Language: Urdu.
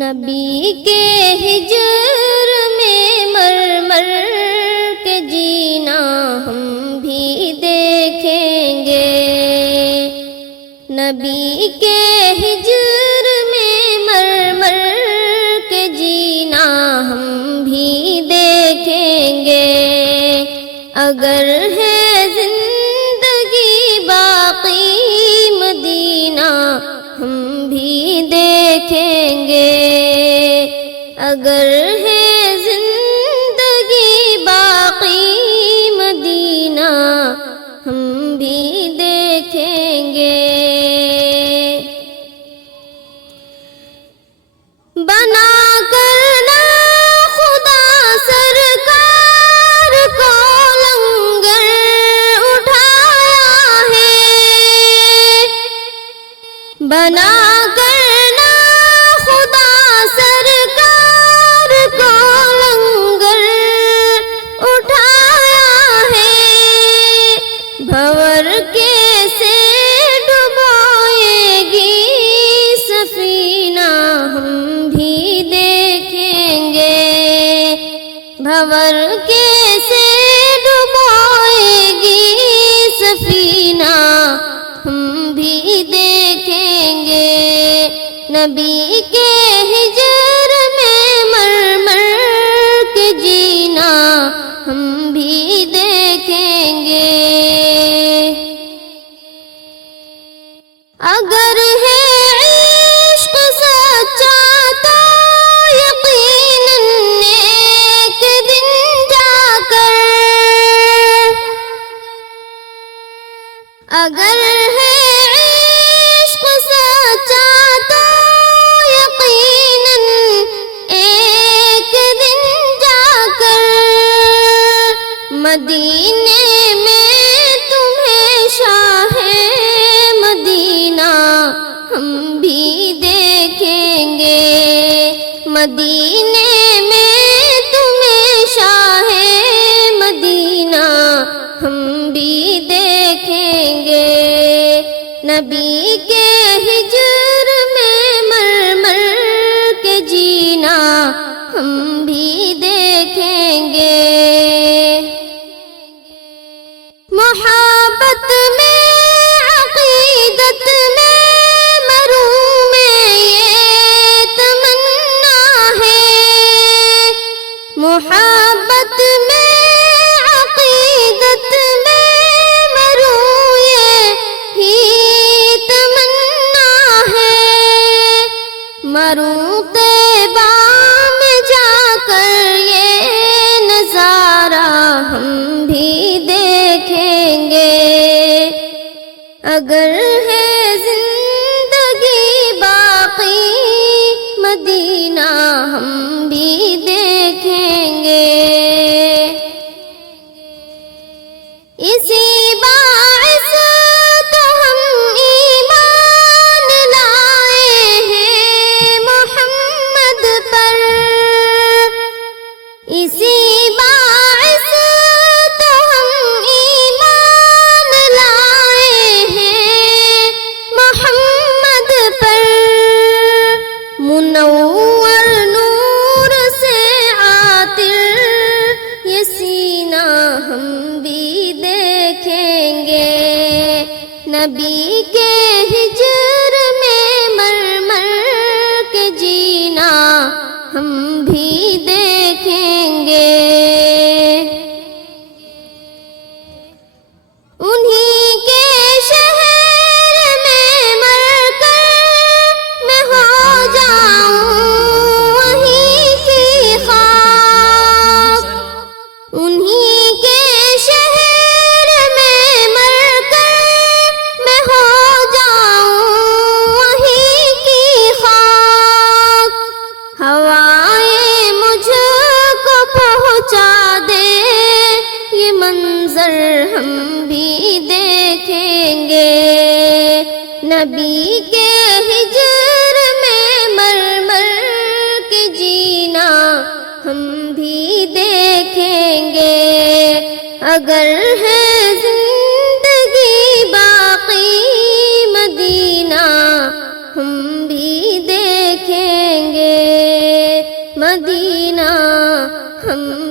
نبی کے ہجر میں مر مر کے جینا ہم بھی دیکھیں گے، نبی کے ہجر میں مر مر کے جینا ہم بھی دیکھیں گے، اگر ہے زندگی باقی مدینہ ہم بھی دیکھیں گے، اگر ہے زندگی باقی مدینہ ہم بھی دیکھیں گے۔ بنا کرنا خدا سرکار کو لنگر اٹھایا ہے، بنا کرنا خدا سرکار کو لنگر اٹھایا ہے، بھور کیسے ڈبوئے گی سفینہ ہم بھی دیکھیں گے، بھور کیسے ڈبوئے گی سفینہ ہم بھی دیکھیں گے، نبی کے ہجر میں مر مر کے جینا ہم بھی دیکھیں گے، اگر ہے عشق سچا تو یقیناً ایک دن جا کر، اگر ہے عشق سچا تو یقیناً ایک دن جا کر، مدینے میں تمہیں شاہ مدینہ ہم بھی دیکھیں گے، مدینے میں تمہیں شاہ مدینہ ہم بھی دیکھیں گے، نبی کے ہجر میں مر مر کے جینا ہم بھی دیکھیں گے، محبت میں عقیدت میں مروں میں یہ تمنا ہے، محبت میں عقیدت میں مروں یہی تمنا ہے، مروں طیبہ میں جا کر یہ نظارہ ہم بھی دیکھیں گے، اگر ہے زندگی باقی مدینہ ہم بھی دیکھیں گے، اسی باعث تو ہم ایمان لائے ہیں محمد پر، اسی باعث تو ہم ایمان لائے ہیں محمد پر، منور نور سے عاطر یہ سینہ ہم بھی دیکھیں گے، نبی کے ہجر میں مر مر کے جینا ہم بھی دیکھیں گے، انہی کے شہر میں مر کر میں ہو جاؤں وہیں کی خاک، انہی کے شہر میں مر کر میں ہو جاؤں وہیں کی خاک، ہوائیں مجھ کو پہنچا دے یہ منظر ہم بھی دیکھیں گے، نبی کے ہجر میں مر مر کے جینا ہم بھی دیکھیں گے، اگر ہے زندگی باقی مدینہ ہم بھی دیکھیں گے۔ مدینہ ہم